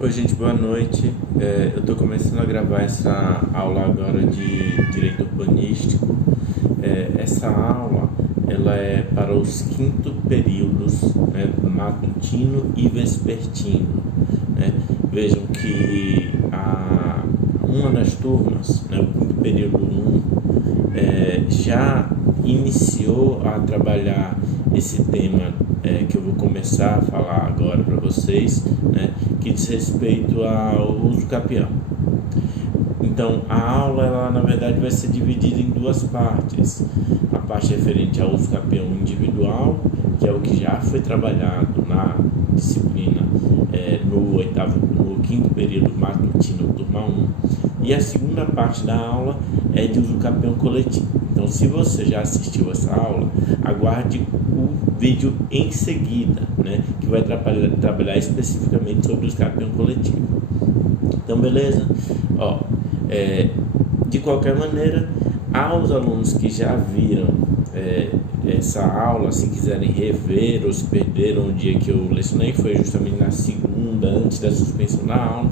Oi, gente, boa noite. Eu estou começando a gravar essa aula agora de Direito Urbanístico. Essa aula ela é para os quinto períodos, né, matutino e vespertino. Né? Vejam que uma das turmas, né, o quinto período 1, já iniciou a trabalhar esse tema que eu vou começar a falar agora para vocês, né, que diz respeito ao uso capião. Então, a aula, ela, na verdade, vai ser dividida em duas partes. A parte referente ao uso capião individual, que é o que já foi trabalhado na disciplina no quinto período matutino, turma 1. E a segunda parte da aula é de uso capião coletivo. Então, se você já assistiu essa aula, aguarde o vídeo em seguida, né, que vai trabalhar especificamente sobre o uso capião coletivo. Então, beleza? De qualquer maneira, aos alunos que já viram essa aula, se quiserem rever ou se perderam o dia que eu lecionei, foi justamente na segunda, antes da suspensão da aula,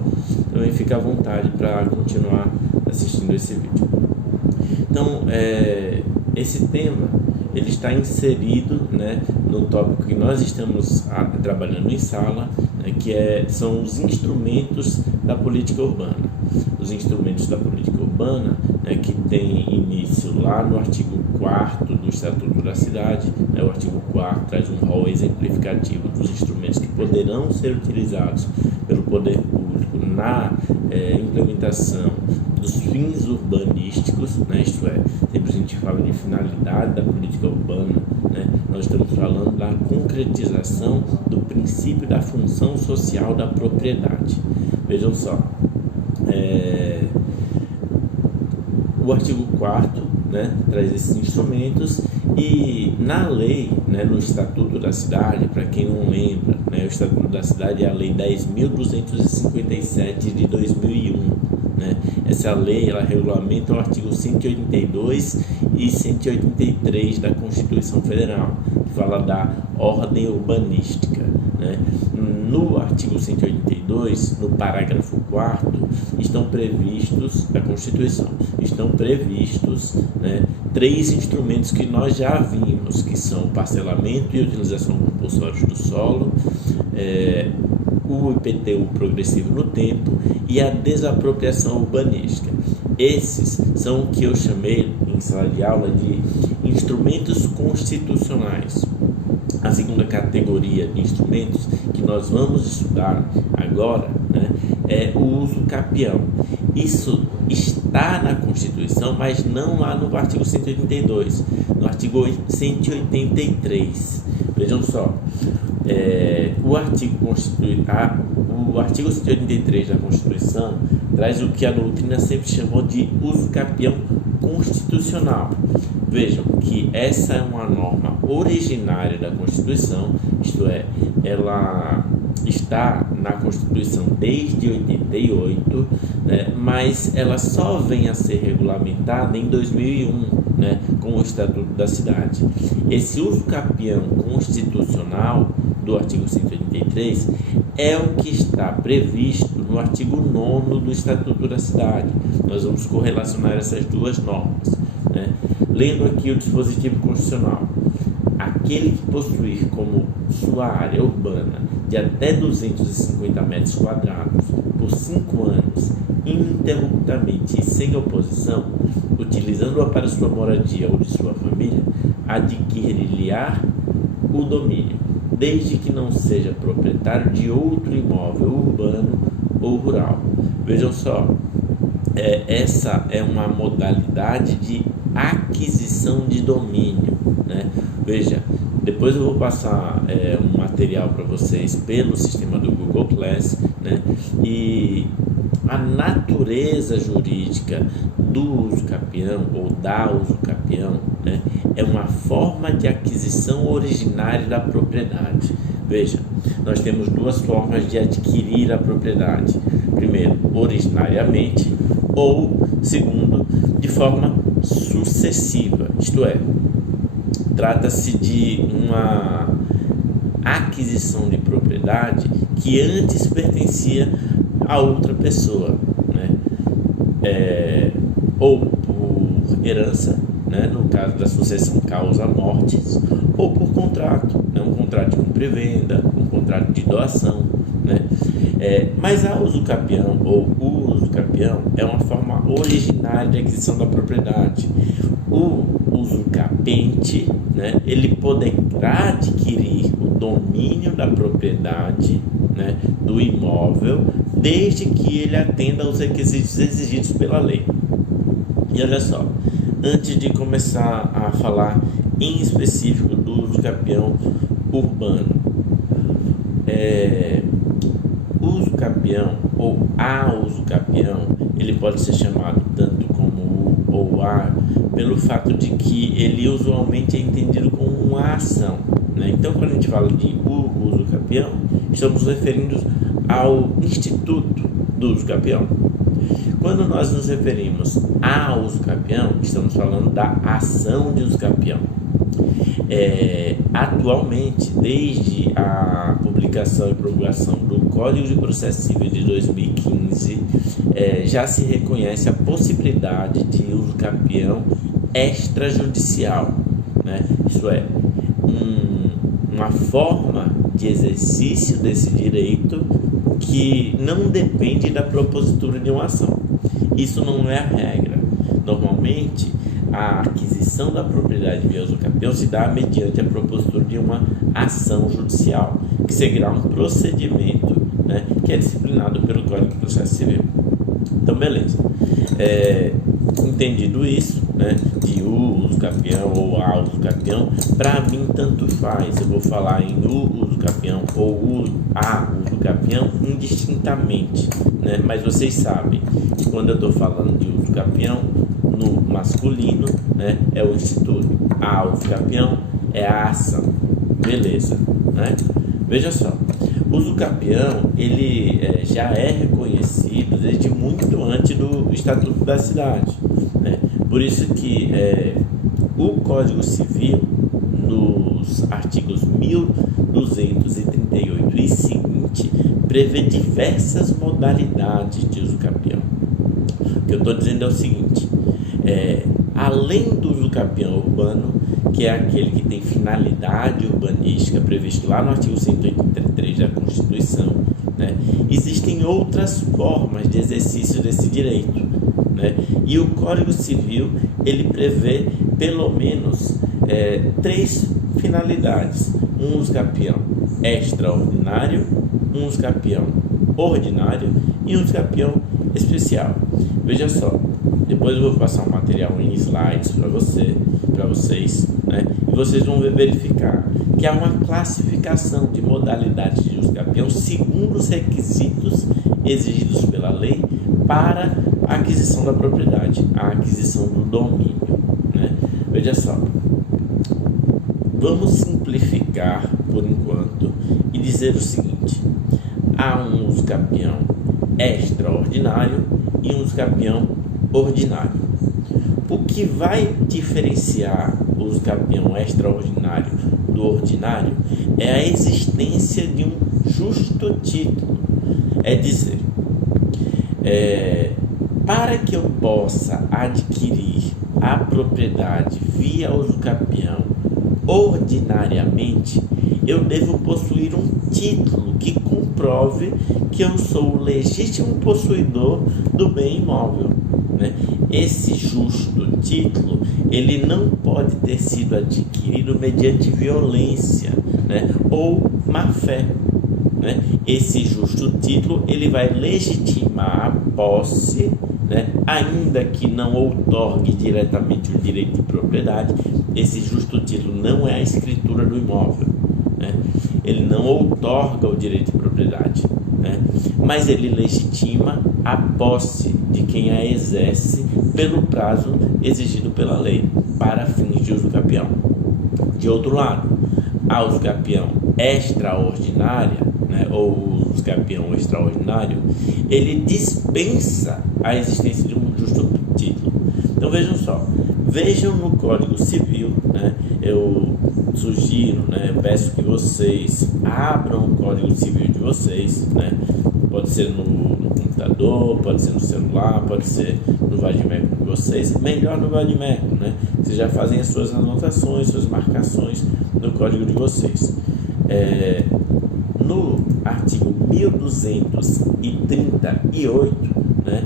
também fica à vontade para continuar assistindo esse vídeo. Então, esse tema ele está inserido, né, no tópico que nós estamos trabalhando em sala, né, são os instrumentos da política urbana. Os instrumentos da política urbana, né, que tem início lá no artigo 4º do Estatuto da Cidade. Né, o artigo 4º traz um rol exemplificativo dos instrumentos que poderão ser utilizados pelo poder público na implementação dos fins urbanísticos, né, isto é, sempre a gente fala de finalidade da política urbana, né, nós estamos falando da concretização do princípio da função social da propriedade. Vejam só, o artigo 4º, né, traz esses instrumentos e na lei, né, no Estatuto da Cidade, para quem não lembra, né, o Estatuto da Cidade é a Lei 10.257 de 2001. Né? Essa lei ela regulamenta o artigo 182 e 183 da Constituição Federal, que fala da ordem urbanística. Né? No artigo 182, no parágrafo 4º, da Constituição, estão previstos, né, 3 instrumentos que nós já vimos, que são o parcelamento e utilização compulsórios do solo, o IPTU progressivo no tempo e a desapropriação urbanística. Esses são o que eu chamei em sala de aula de instrumentos constitucionais. A segunda categoria de instrumentos que nós vamos estudar agora, né, é o uso capião. Isso está na Constituição, mas não lá no artigo 182, no artigo 183. Vejam só, o artigo 183 da Constituição traz o que a doutrina sempre chamou de uso capião constitucional. Vejam que essa é uma norma originária da Constituição, isto é, ela está na Constituição desde 88, né, mas ela só vem a ser regulamentada em 2001, né, com o Estatuto da Cidade. Esse uso capião constitucional do artigo 183 é o que está previsto no artigo 9º do Estatuto da Cidade. Nós vamos correlacionar essas duas normas, né? Lendo aqui o dispositivo constitucional: aquele que possuir como sua área urbana de até 250 metros quadrados por 5 anos, ininterruptamente e sem oposição, utilizando-a para sua moradia ou de sua família, adquirir-lhe-á o domínio, desde que não seja proprietário de outro imóvel urbano ou rural. Vejam só, essa é uma modalidade de aquisição de domínio, né? Veja, depois eu vou passar um material para vocês pelo sistema do Google Class, né? E a natureza jurídica do uso capião ou da uso capião, né, é uma forma de aquisição originária da propriedade. Veja, nós temos duas formas de adquirir a propriedade: primeiro, originariamente, ou segundo, de forma sucessiva, isto é, trata-se de uma aquisição de propriedade que antes pertencia a outra pessoa, né? Ou por herança, né? No caso da sucessão causa mortes, ou por contrato, né? Um contrato de compra-venda, um contrato de doação, né? Mas a usucapião ou o usucapião é uma forma originária de aquisição da propriedade. O usucapente, né? Ele poderá adquirir o domínio da propriedade, né? Do imóvel, desde que ele atenda aos requisitos exigidos pela lei. E olha só, antes de começar a falar em específico do usucapião urbano, o usucapião ou a usucapião, ele pode ser chamado tanto como o ou a, pelo fato de que ele usualmente é entendido como uma ação, né? Então, quando a gente fala de usucapião, estamos referindo ao instituto do usucapião. Quando nós nos referimos a usucapião, estamos falando da ação de usucapião. Atualmente, desde a publicação e promulgação do Código de Processo Civil de 2015, já se reconhece a possibilidade de usucapião extrajudicial, né? Isso é, uma forma de exercício desse direito que não depende da propositura de uma ação. Isso não é a regra. Normalmente, a aquisição da propriedade via usucapião se dá mediante a propositura de uma ação judicial, que seguirá um procedimento, né, que é disciplinado pelo Código de Processo Civil. Então, beleza. Entendido isso, né, de usucapião ou a usucapião, para mim tanto faz. Eu vou falar em usucapião ou a usucapião indistintamente, né? Mas vocês sabem que quando eu estou falando de usucapião no masculino, né, é o instituto. A usucapião é a ação. Beleza, né? Veja só, o usucapião ele já é reconhecido desde muito antes do Estatuto da Cidade, né? Por isso que o Código Civil, nos artigos 1238 e seguinte, prevê diversas modalidades de usucapião. O que eu estou dizendo é o seguinte: além do usucapião urbano, que é aquele que tem finalidade urbanística previsto lá no artigo 183 da Constituição, né, existem outras formas de exercício desse direito, né? E o Código Civil ele prevê pelo menos 3 finalidades: um usucapião extraordinário, um usucapião ordinário e um usucapião especial. Veja só, depois eu vou passar um material em slides para vocês, né? E vocês vão verificar que há uma classificação de modalidades de usucapião segundo os requisitos exigidos pela lei para a aquisição da propriedade, a aquisição do domínio, né? Veja só, vamos simplificar por enquanto e dizer o seguinte: há um usucapião extraordinário e um usucapião ordinário. O que vai diferenciar o usucapião extraordinário do ordinário é a existência de um justo título. É dizer, para que eu possa adquirir a propriedade via usucapião ordinariamente, eu devo possuir um título que comprove que eu sou o legítimo possuidor do bem imóvel, né? Esse justo título ele não pode ter sido adquirido mediante violência, né, ou má fé, né? Esse justo título ele vai legitimar a posse, né, ainda que não outorgue diretamente o direito de propriedade. Esse justo título não é a escritura do imóvel, né? Ele não outorga o direito de propriedade, né? Mas ele legitima a posse de quem a exerce pelo prazo exigido pela lei para fins de usucapião. De outro lado, a usucapião extraordinária, né, ou usucapião extraordinário, ele dispensa a existência de um justo título. Então vejam no Código Civil, né, eu sugiro, né, eu peço que vocês abram o Código Civil de vocês, né, pode ser no computador, pode ser no celular, pode ser no vadimécum de vocês, melhor no vadimécum, né? Vocês já fazem as suas anotações, suas marcações no código de vocês. No artigo 1238, né,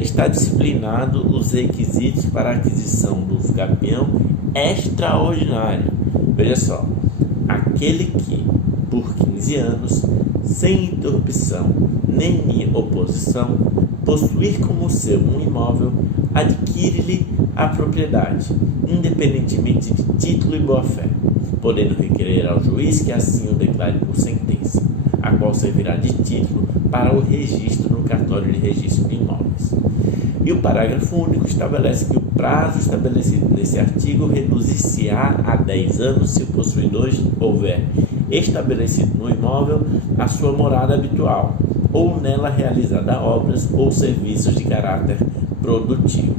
está disciplinado os requisitos para a aquisição do usucapião extraordinário. Veja só, aquele que, por 15 anos, sem interrupção nem oposição, possuir como seu um imóvel, adquire-lhe a propriedade, independentemente de título e boa-fé, podendo requerer ao juiz que assim o declare por sentença, a qual servirá de título para o registro no cartório de registro de imóveis. E o parágrafo único estabelece que o prazo estabelecido nesse artigo reduzir-se-á a 10 anos se o possuidor houver estabelecido no imóvel a sua morada habitual, ou nela realizada obras ou serviços de caráter produtivo.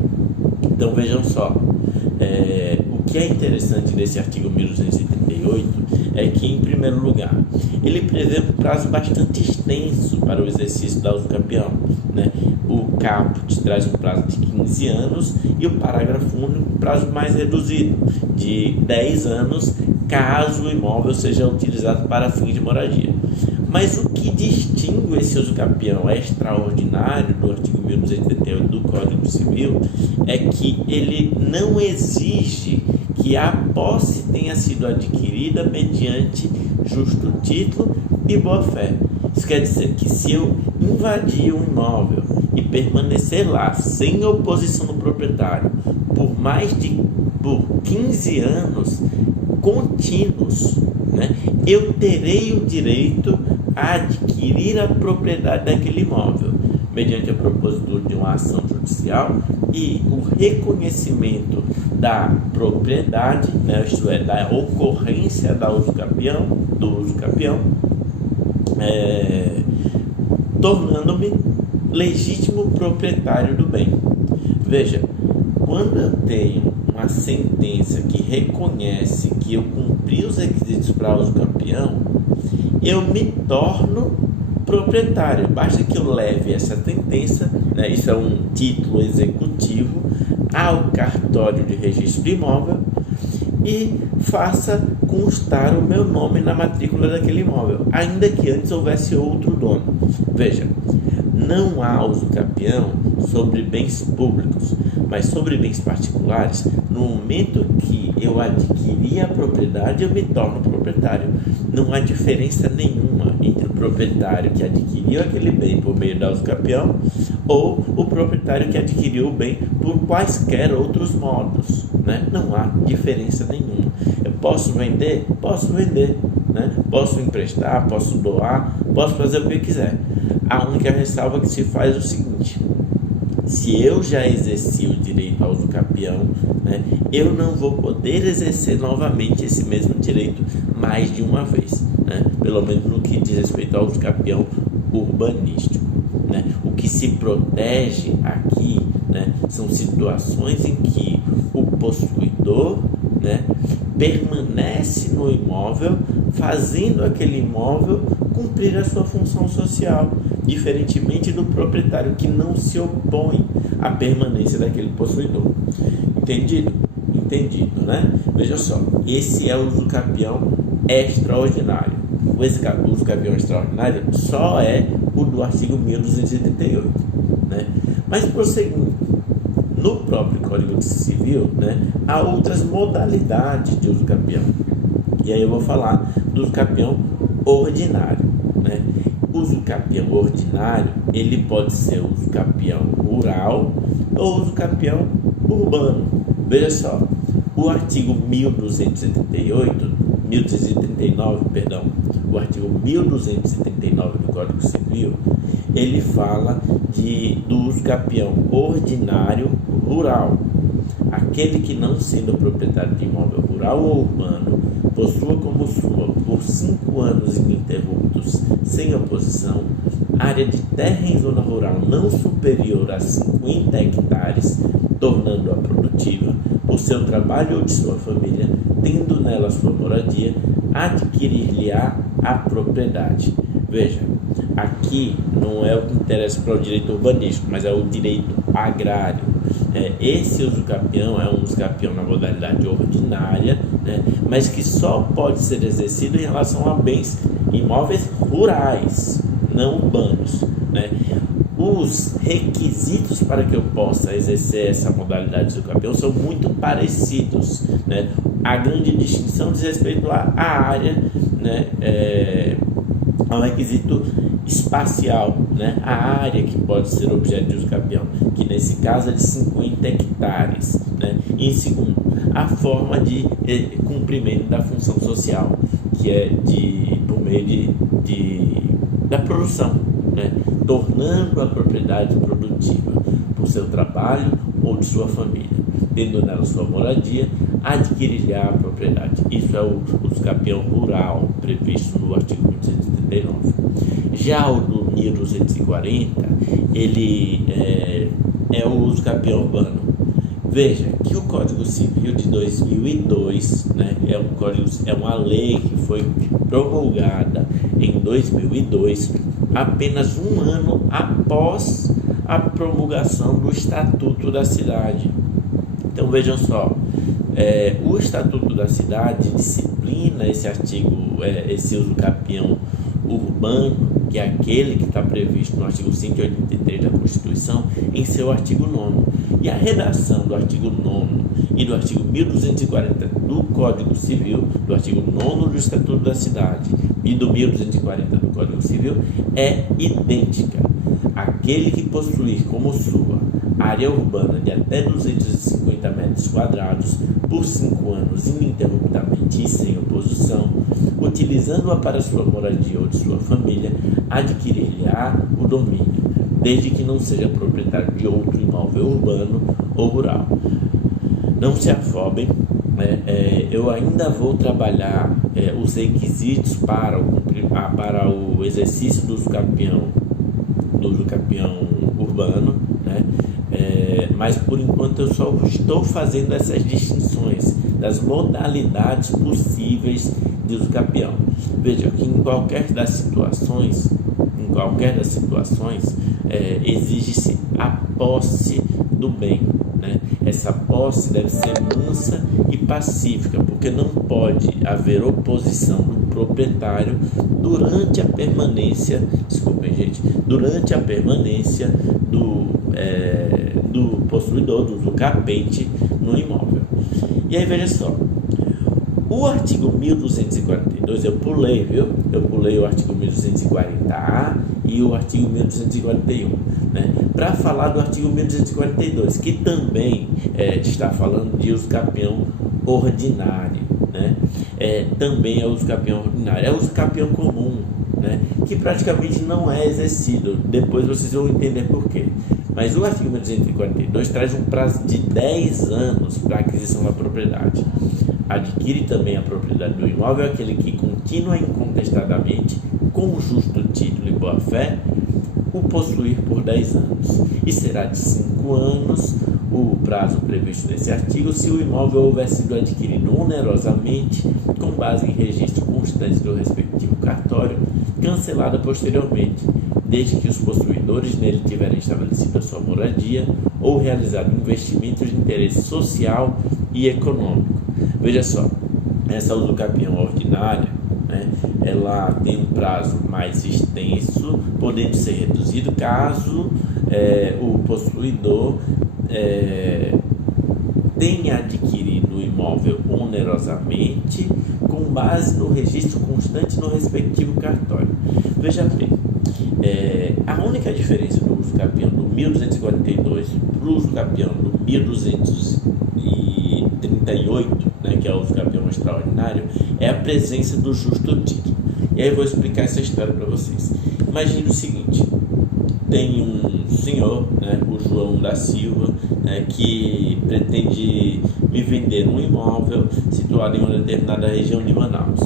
Então vejam só, o que é interessante desse artigo 1238 é que, em primeiro lugar, ele prevê um prazo bastante extenso para o exercício da usucapião, né? O caput traz um prazo de 15 anos e o parágrafo único um prazo mais reduzido, de 10 anos, caso o imóvel seja utilizado para fins de moradia. Mas o que distingue esse usucapião extraordinário do artigo 1238 do Código Civil é que ele não exige que a posse tenha sido adquirida mediante justo título e boa-fé. Isso quer dizer que se eu invadir um imóvel e permanecer lá sem oposição do proprietário por 15 anos contínuos, né, eu terei o direito a adquirir a propriedade daquele imóvel mediante a propositura de uma ação judicial e o reconhecimento da propriedade, né, isto é, da ocorrência do usucapião, tornando-me legítimo proprietário do bem. Veja, quando eu tenho uma sentença que reconhece que eu cumpri os requisitos para usucapião, eu me torno proprietário. Basta que eu leve essa sentença, né, isso é um título executivo, ao cartório de registro de imóvel e faça constar o meu nome na matrícula daquele imóvel, ainda que antes houvesse outro dono. Veja, não há usucapião sobre bens públicos, mas sobre bens particulares. No momento que eu adquiri a propriedade, eu me torno proprietário. Não há diferença nenhuma entre o proprietário que adquiriu aquele bem por meio da usucapião ou o proprietário que adquiriu o bem por quaisquer outros modos, né? Não há diferença nenhuma. Eu posso vender? Posso vender, né? Posso emprestar, posso doar, posso fazer o que eu quiser. A única ressalva que se faz é o seguinte: se eu já exerci o direito ao usucapião, né, eu não vou poder exercer novamente esse mesmo direito mais de uma vez, né, pelo menos no que diz respeito ao usucapião urbanístico, né. O que se protege aqui, né, são situações em que o possuidor, né, permanece no imóvel, fazendo aquele imóvel cumprir a sua função social, diferentemente do proprietário que não se opõe à permanência daquele possuidor. Entendido? Entendido, né? Veja só, esse é o usucapião extraordinário. O usucapião extraordinário só é o do artigo 1288, né? Mas prosseguindo, no próprio Código Civil, né, há outras modalidades de usucapião. E aí eu vou falar do usucapião ordinário, né? O usucapião ordinário, ele pode ser usucapião rural ou usucapião urbano. Veja só, o artigo 1239, o artigo 1239 do Código Civil, ele fala do usucapião ordinário rural. Aquele que, não sendo proprietário de imóvel rural ou urbano, possua como sua, por 5 anos ininterruptos, sem oposição, área de terra em zona rural não superior a 50 hectares, tornando-a produtiva, por seu trabalho ou de sua família, tendo nela sua moradia, adquirir-lhe-á a propriedade. Veja, aqui não é o que interessa para o direito urbanístico, mas é o direito agrário. Esse usucapião é um usucapião na modalidade ordinária, né, mas que só pode ser exercido em relação a bens imóveis rurais, não urbanos, né. Os requisitos para que eu possa exercer essa modalidade de usucapião são muito parecidos, né. A grande distinção diz respeito à área, né, ao requisito espacial, né, a área que pode ser objeto de usucapião, que nesse caso é de 50 hectares, né, e em segundo, a forma de cumprimento da função social, que é por meio da produção, né, tornando a propriedade produtiva por seu trabalho ou de sua família, tendo nela sua moradia, adquirir-lhe a propriedade. Isso é o usucapião rural previsto no artigo 1239. Já o do 1240, ele é o usucapião urbano. Veja que o Código Civil de 2002, né, é uma lei que foi promulgada em 2002, apenas um ano após a promulgação do Estatuto da Cidade. Então vejam só, o Estatuto da Cidade disciplina esse artigo, esse usucapião urbano, que é aquele que está previsto no artigo 183 da Constituição, em seu artigo 9º. E a redação do artigo 9º e do artigo 1240 do Código Civil, do artigo 9º do Estatuto da Cidade e do 1240 do Código Civil é idêntica. Aquele que possuir como sua área urbana de até 250 metros quadrados por 5 anos ininterruptamente e sem oposição, utilizando-a para sua moradia ou de sua família, adquirir-lhe-á o domínio, desde que não seja proprietário de outro imóvel urbano ou rural. Não se afobem, eu ainda vou trabalhar os requisitos para o exercício do usucapião urbano, né? Mas por enquanto eu só estou fazendo essas distinções das modalidades possíveis de usucapião. Veja que em qualquer das situações exige-se a posse do bem, né? Essa posse deve ser mansa e pacífica, porque não pode haver oposição do proprietário durante a permanência do possuidor, do usucapente no imóvel. E aí veja só, o artigo 1242 eu pulei, viu? Eu pulei o artigo 1240A e o artigo 1241, né? Para falar do artigo 1242, que também está falando de usucapião ordinário, né? Também é usucapião ordinário, é usucapião comum, né? Que praticamente não é exercido. Depois vocês vão entender por quê. Mas o artigo 1242 traz um prazo de 10 anos para a aquisição da propriedade. Adquire também a propriedade do imóvel aquele que continua incontestadamente, com justo título e boa-fé, o possuir por 10 anos. E será de 5 anos o prazo previsto nesse artigo se o imóvel houver sido adquirido onerosamente, com base em registro constante do respectivo cartório, cancelada posteriormente, desde que os possuidores nele tiverem estabelecido a sua moradia ou realizado investimentos de interesse social e econômico. Veja só, essa usucapião ordinária, né, ela tem um prazo mais extenso, podendo ser reduzido caso o possuidor tenha adquirido o imóvel onerosamente com base no registro constante no respectivo cartório. Veja bem, a única diferença do usucapião do 1242 para o usucapião do 1238, né, que é o usucapião extraordinário, é a presença do justo título. E aí eu vou explicar essa história para vocês. Imagine o seguinte: tem um senhor, né, o João da Silva, né, que pretende me vender um imóvel situado em uma determinada região de Manaus.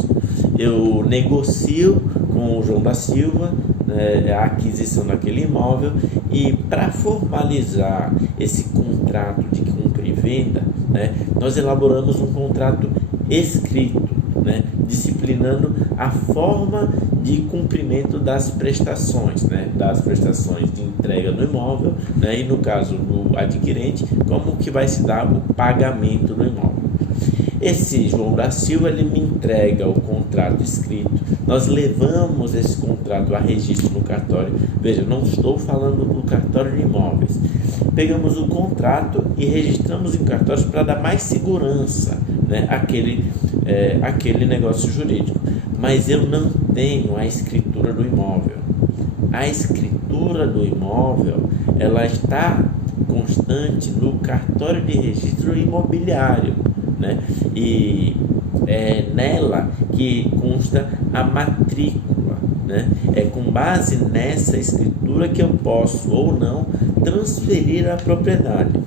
Eu negocio com o João da Silva, né, a aquisição daquele imóvel, e para formalizar esse contrato de compra e venda, né, nós elaboramos um contrato escrito, né, disciplinado disciplinando a forma de cumprimento das prestações, né? Das prestações de entrega do imóvel, né? E no caso do adquirente, como que vai se dar o pagamento do imóvel. Esse João da Silva, ele me entrega o contrato escrito, nós levamos esse contrato a registro no cartório. Veja, não estou falando do cartório de imóveis. Pegamos o contrato e registramos em cartórios para dar mais segurança, né, aquele negócio jurídico. Mas eu não tenho a escritura do imóvel. A escritura do imóvel, ela está constante no cartório de registro imobiliário, né? E é nela que consta a matrícula, né? É com base nessa escritura que eu posso ou não transferir a propriedade.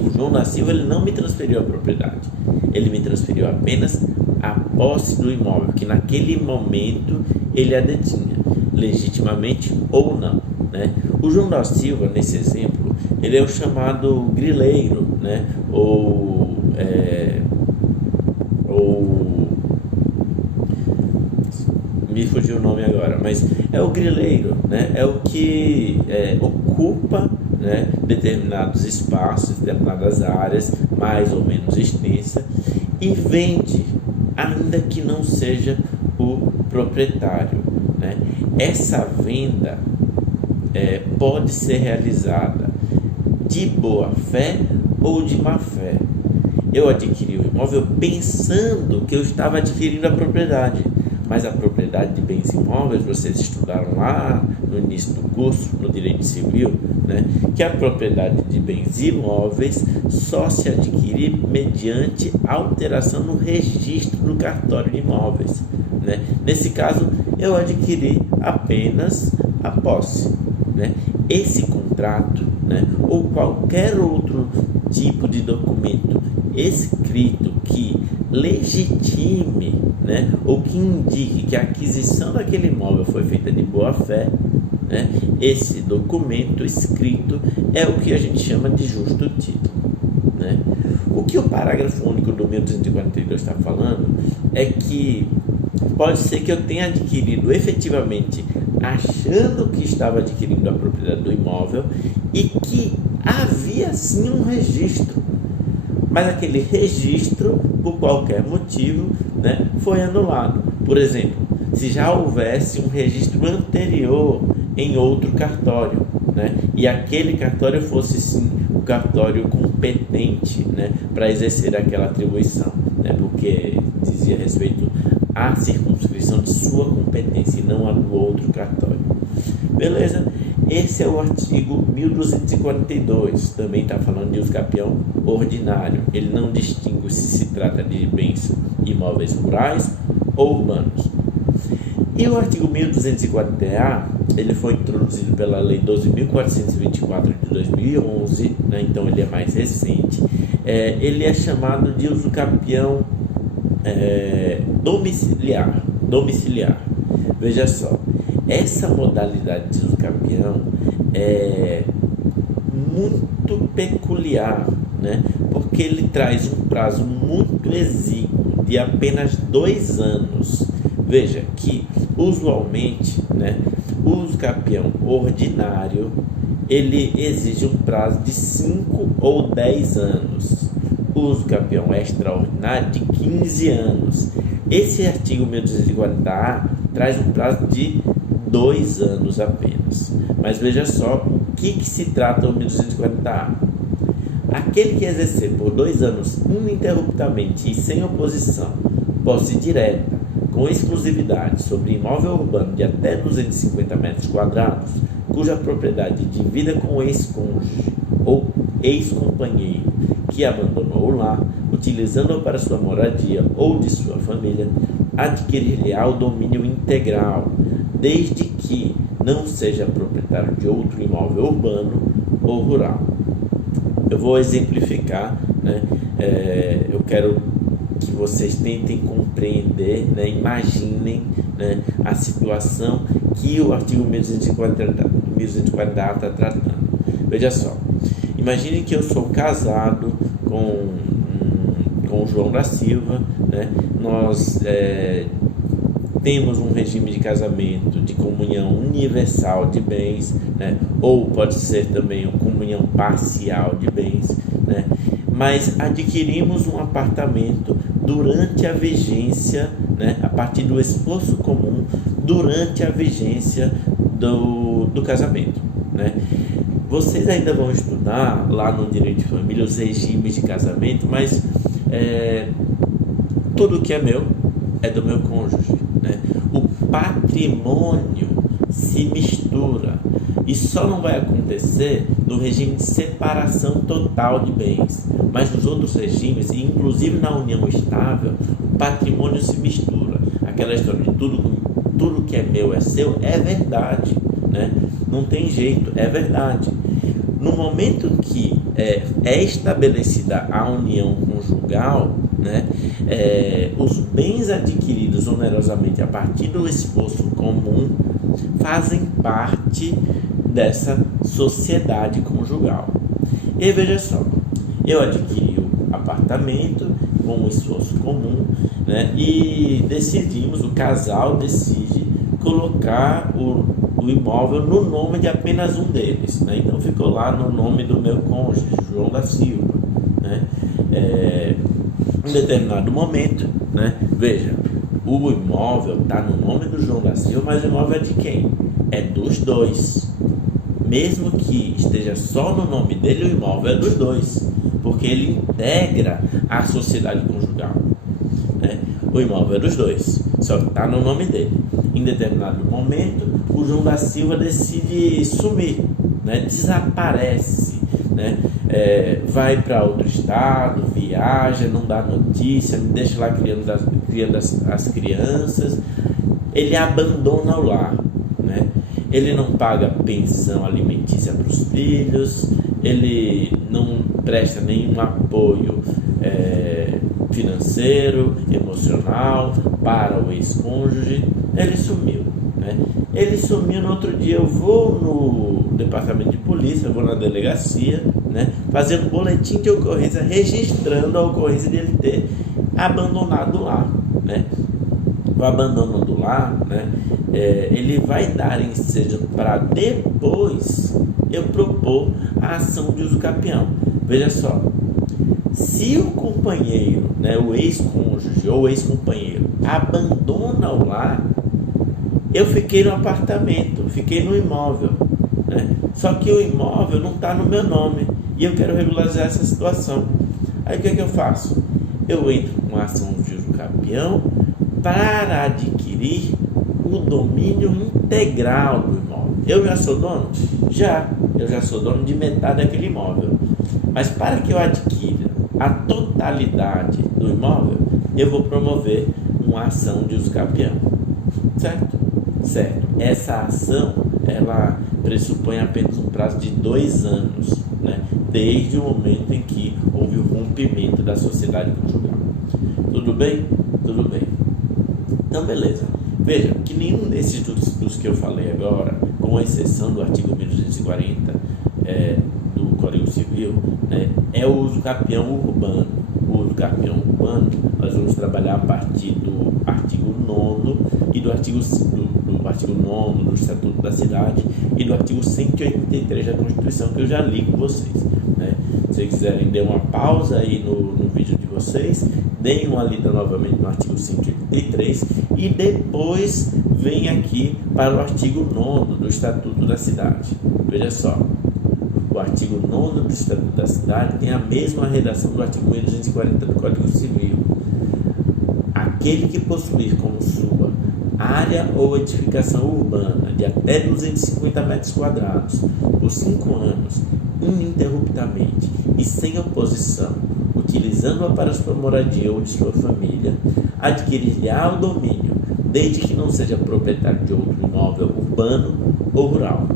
O João da Silva, ele não me transferiu a propriedade, ele me transferiu apenas a posse do imóvel, que naquele momento ele a detinha, legitimamente ou não, né? O João da Silva, nesse exemplo, ele é o chamado grileiro, né? Ou me fugiu o nome agora, mas é o grileiro, né? É o que ocupa, né, determinados espaços, determinadas áreas mais ou menos extensas e vende, ainda que não seja o proprietário, né? Essa venda pode ser realizada de boa fé ou de má fé. Eu adquiri o imóvel pensando que eu estava adquirindo a propriedade, mas a propriedade de bens imóveis, vocês estudaram lá no início do curso, no direito civil, né, que a propriedade de bens imóveis só se adquire mediante alteração no registro do cartório de imóveis, né? Nesse caso, eu adquiri apenas a posse, né? Esse contrato, né, ou qualquer outro tipo de documento escrito que legitime, né, ou que indique que a aquisição daquele imóvel foi feita de boa fé, né, esse documento escrito é o que a gente chama de justo título, né? O que o parágrafo único do 1242 está falando é que pode ser que eu tenha adquirido efetivamente achando que estava adquirindo a propriedade do imóvel e que havia sim um registro, mas aquele registro, por qualquer motivo, né, foi anulado. Por exemplo, se já houvesse um registro anterior em outro cartório, né, e aquele cartório fosse sim o cartório competente, né, para exercer aquela atribuição, né, porque dizia respeito à circunscrição de sua competência e não a do outro cartório. Beleza? Esse é o artigo 1242, também está falando de uso capião ordinário. Ele não distingue se trata de bens imóveis rurais ou urbanos. E o artigo 1240-A, ele foi introduzido pela Lei 12.424 de 2011, né? Então ele é mais recente. Ele é chamado de uso capião domiciliar. Veja só, essa modalidade de uso capião é muito peculiar, né? Porque ele traz um prazo muito exíguo de apenas 2 anos. Veja que usualmente, né, o uso capião ordinário ele exige um prazo de 5 ou 10 anos. O uso capião extraordinário de 15 anos. Esse artigo 1240-A traz um prazo de 2 anos apenas. Mas veja só o que se trata o 1240-A. Aquele que exercer por 2 anos ininterruptamente e sem oposição posse direta, com exclusividade sobre imóvel urbano de até 250 metros quadrados, cuja propriedade divida com o ex-cônjuge ou ex-companheiro que abandonou o lar, utilizando-o para sua moradia ou de sua família, adquirir-lhe-á o domínio integral, desde que não seja proprietário de outro imóvel urbano ou rural. Eu vou exemplificar, né? Eu quero que vocês tentem compreender, né? Imaginem, né, a situação que o artigo 1240-A está tratando. Veja só, imagine que eu sou casado com o João da Silva, né? Nós temos um regime de casamento de comunhão universal de bens, né? Ou pode ser também uma comunhão parcial de bens, né? Mas adquirimos um apartamento durante a vigência, né? A partir do esforço comum durante a vigência do casamento, né? Vocês ainda vão estudar lá no direito de família os regimes de casamento, mas tudo que é meu é do meu cônjuge, né? O patrimônio se mistura e só não vai acontecer no regime de separação total de bens, mas nos outros regimes, inclusive na união estável, o patrimônio se mistura. Aquela história de tudo que é meu é seu é verdade, né? Não tem jeito, é verdade. No momento que é estabelecida a união conjugal, né, os bens adquiridos onerosamente a partir do esforço comum fazem parte dessa sociedade conjugal. E veja só, eu adquiri o apartamento com um esforço comum, né, e o casal decide colocar o imóvel no nome de apenas um deles, né? Então ficou lá no nome do meu cônjuge, João da Silva, né? Em determinado momento, né? Veja, o imóvel está no nome do João da Silva, mas o imóvel é de quem? É dos dois. Mesmo que esteja só no nome dele, o imóvel é dos dois, porque ele integra a sociedade conjugal, né? O imóvel é dos dois, só que está no nome dele. Em determinado momento, o João da Silva decide sumir, né? Desaparece, né? Vai para outro estado, viaja, não dá notícia, me deixa lá criando as crianças. Ele abandona o lar, né? Ele não paga pensão alimentícia para os filhos, ele não presta nenhum apoio financeiro, emocional para o ex-cônjuge. Ele sumiu, né? Ele sumiu. No outro dia eu vou no departamento de polícia, eu vou na delegacia, né, fazer um boletim de ocorrência registrando a ocorrência de ele ter abandonado o lar, né? O abandono do lar, né, ele vai dar ensejo para depois eu propor a ação de uso capião. Veja só, se o companheiro, né, o ex-cônjuge ou o ex-companheiro abandona o lar, eu fiquei no apartamento, fiquei no imóvel, né? Só que o imóvel não está no meu nome e eu quero regularizar essa situação. Aí o que é que eu faço? Eu entro com a ação de uso capião para adquirir o domínio integral do imóvel. Eu já sou dono? Eu já sou dono de metade daquele imóvel. Mas para que eu adquira a totalidade do imóvel, eu vou promover uma ação de uso capião. Certo? Certo. Essa ação, ela pressupõe apenas um prazo de 2 anos, né? Desde o momento em que houve o rompimento da sociedade conjugal. Tudo bem? Tudo bem. Então, beleza. Veja que nenhum desses dos que eu falei agora, com exceção do artigo 1240 do Código Civil, né, é o uso capião urbano. O uso capião urbano, nós vamos trabalhar a partir do artigo 9º e do artigo 9º do Estatuto da Cidade e do artigo 183 da Constituição, que eu já li com vocês, né? Se vocês quiserem, dê uma pausa aí no vídeo de vocês, deem uma lida novamente no artigo 183 e depois vem aqui para o artigo 9º do Estatuto da Cidade. Veja só, o artigo 9º do Estatuto da Cidade tem a mesma redação do artigo 1240 do Código Civil. Aquele que possuir como sua área ou edificação urbana de até 250 metros quadrados por 5 anos, ininterruptamente e sem oposição, utilizando-a para sua moradia ou de sua família, adquirir-lhe-á o domínio, desde que não seja proprietário de outro imóvel urbano ou rural.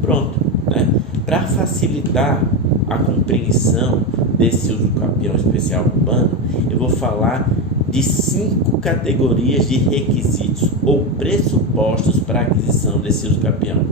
Pronto, né? Para facilitar a compreensão desse uso capião especial urbano, eu vou falar de 5 categorias de requisitos ou pressupostos para a aquisição desse uso capião.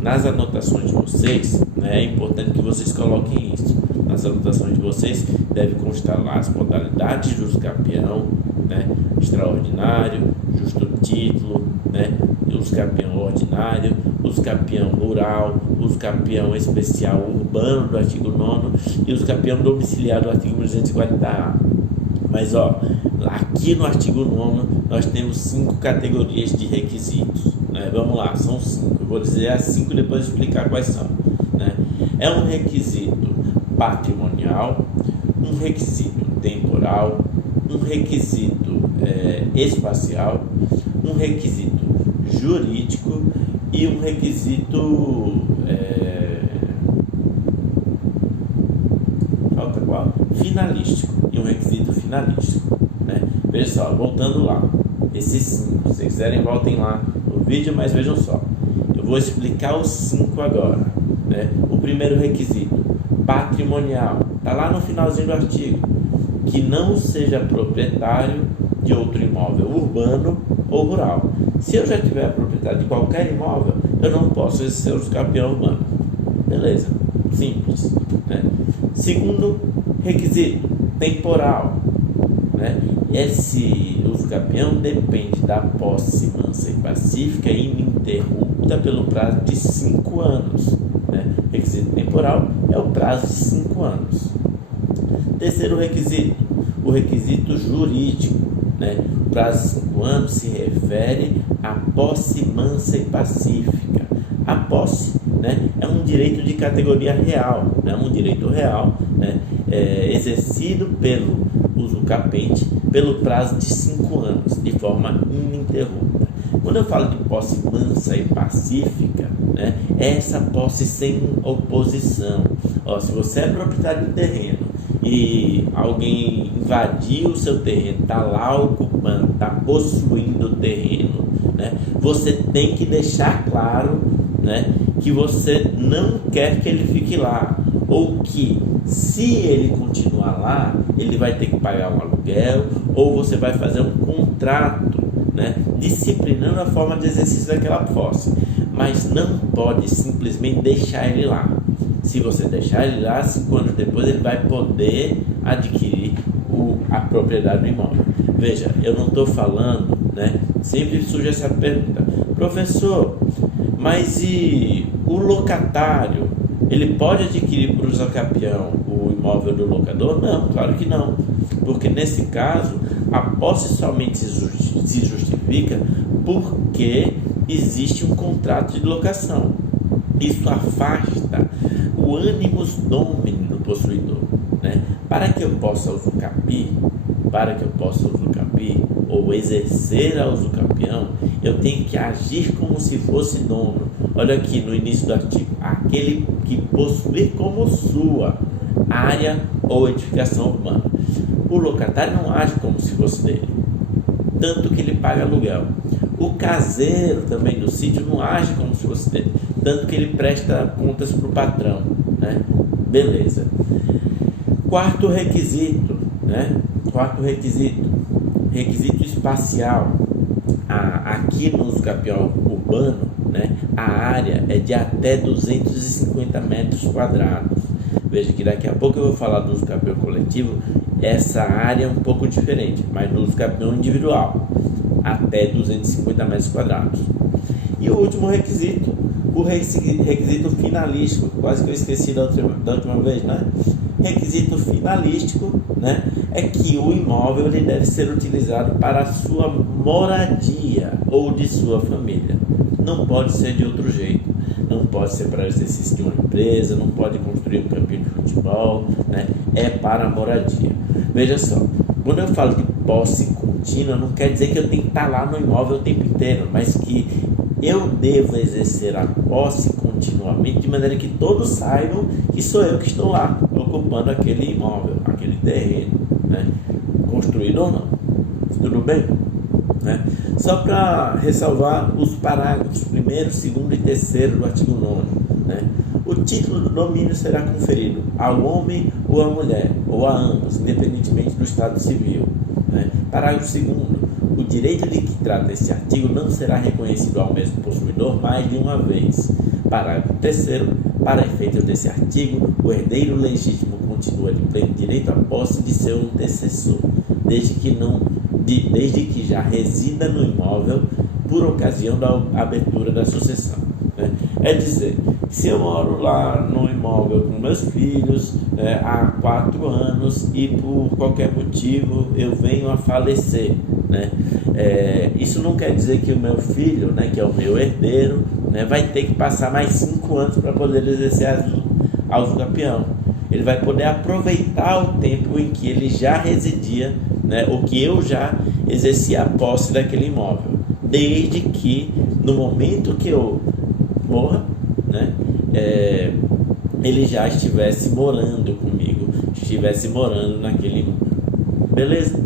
Nas anotações de vocês, né, é importante que vocês coloquem isso. Nas anotações de vocês deve constar lá as modalidades de uso capião, né, extraordinário, justo título, né? Usucapião ordinário, usucapião rural, usucapião especial urbano do artigo 9º e usucapião domiciliar do artigo 1240A. Mas aqui no artigo 9º nós temos 5 categorias de requisitos, né? Vamos lá, são 5. Eu vou dizer as 5 e depois explicar quais são, né? É um requisito patrimonial, um requisito temporal, um requisito espacial, um requisito jurídico e um requisito finalístico e um requisito finalístico, né? Veja só, voltando lá, esses 5, se vocês quiserem voltem lá no vídeo, mas vejam só, eu vou explicar os 5 agora, né? O primeiro requisito patrimonial está lá no finalzinho do artigo, que não seja proprietário de outro imóvel urbano ou rural. Se eu já tiver a propriedade de qualquer imóvel, eu não posso exercer o usucapião urbano. Beleza, simples, né? Segundo requisito, temporal, né? Esse usucapião depende da posse mansa e pacífica e ininterrupta pelo prazo de 5 anos, né? Requisito temporal é o prazo de 5 anos. Terceiro requisito, o requisito jurídico, né? O prazo de 5 anos se refere à posse mansa e pacífica. A posse, né, é um direito de categoria real, né? Um direito real, né? Exercido pelo usucapente pelo prazo de 5 anos, de forma ininterrupta. Quando eu falo de posse mansa e pacífica, né, é essa posse sem oposição. Se você é proprietário de terreno e alguém invadiu o seu terreno, está lá ocupando, está possuindo o terreno, né, você tem que deixar claro, né, que você não quer que ele fique lá, ou que se ele continuar lá, ele vai ter que pagar um aluguel, ou você vai fazer um contrato, né, disciplinando a forma de exercício daquela posse, mas não pode simplesmente deixar ele lá. Se você deixar ele lá, 5 anos depois ele vai poder adquirir a propriedade do imóvel. Veja, eu não estou falando, né? Sempre surge essa pergunta: professor, mas e o locatário? Ele pode adquirir por usucapião o imóvel do locador? Não, claro que não, porque nesse caso a posse somente se justifica porque existe um contrato de locação. Isso afasta o animus domini do possuidor, né? Para que eu possa usucapir ou exercer a usucapião, eu tenho que agir como se fosse dono. Olha aqui no início do artigo: aquele que possuir como sua área ou edificação urbana. O locatário não age como se fosse dele, tanto que ele paga aluguel. O caseiro também do sítio não age como se fosse dele, tanto que ele presta contas para o patrão, né? Beleza. Quarto requisito, né? Requisito espacial. Aqui no usucapião urbano, né, a área é de até 250 metros quadrados. Veja que daqui a pouco eu vou falar do usucapião coletivo. Essa área é um pouco diferente, mas no usucapião individual, até 250 metros quadrados. E o último requisito, o requisito finalístico, quase que eu esqueci da última vez, né? Requisito finalístico, né, é que o imóvel ele deve ser utilizado para a sua moradia ou de sua família. Não pode ser de outro jeito. Não pode ser para exercício de uma empresa, não pode construir um campinho de futebol, né? É para a moradia. Veja só, quando eu falo de posse contínua, não quer dizer que eu tenho que estar lá no imóvel o tempo inteiro, mas que eu devo exercer a posse continuamente, de maneira que todos saibam que sou eu que estou lá, ocupando aquele imóvel, aquele terreno, né? Construído ou não. Tudo bem? Né? Só para ressalvar os parágrafos 1º, 2º e 3º do artigo 9º, né? O título do domínio será conferido ao homem ou à mulher, ou a ambos, independentemente do estado civil, né? Parágrafo 2º. O direito de que trata esse artigo não será reconhecido ao mesmo possuidor mais de uma vez. Parágrafo 3º. Para efeitos desse artigo, o herdeiro legítimo continua de pleno direito à posse de seu antecessor, desde que não desde que já resida no imóvel por ocasião da abertura da sucessão, né? É dizer, se eu moro lá no imóvel com meus filhos há 4 anos e por qualquer motivo eu venho a falecer, né? Isso não quer dizer que o meu filho, né, que é o meu herdeiro, né, vai ter que passar mais 5 anos para poder exercer a usucapião. Ele vai poder aproveitar o tempo em que ele já residia, né, ou que eu já exercia a posse daquele imóvel, desde que no momento que eu morra, né, ele já estivesse morando comigo, estivesse morando naquele imóvel. Beleza?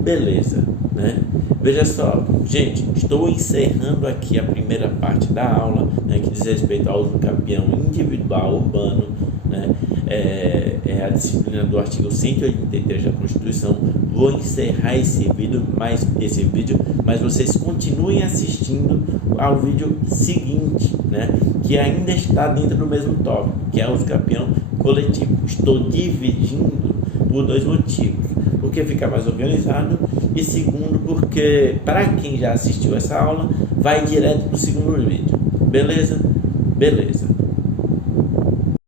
Beleza, né? Veja só, gente, estou encerrando aqui a primeira parte da aula, né, que diz respeito ao usucapião individual urbano, né? É a disciplina do artigo 183 da Constituição. Vou encerrar esse vídeo, mas vocês continuem assistindo ao vídeo seguinte, né, que ainda está dentro do mesmo tópico, que é o usucapião coletivo. Estou dividindo por 2 motivos: porque fica mais organizado, e segundo, porque para quem já assistiu essa aula, vai direto para o segundo vídeo. Beleza? Beleza.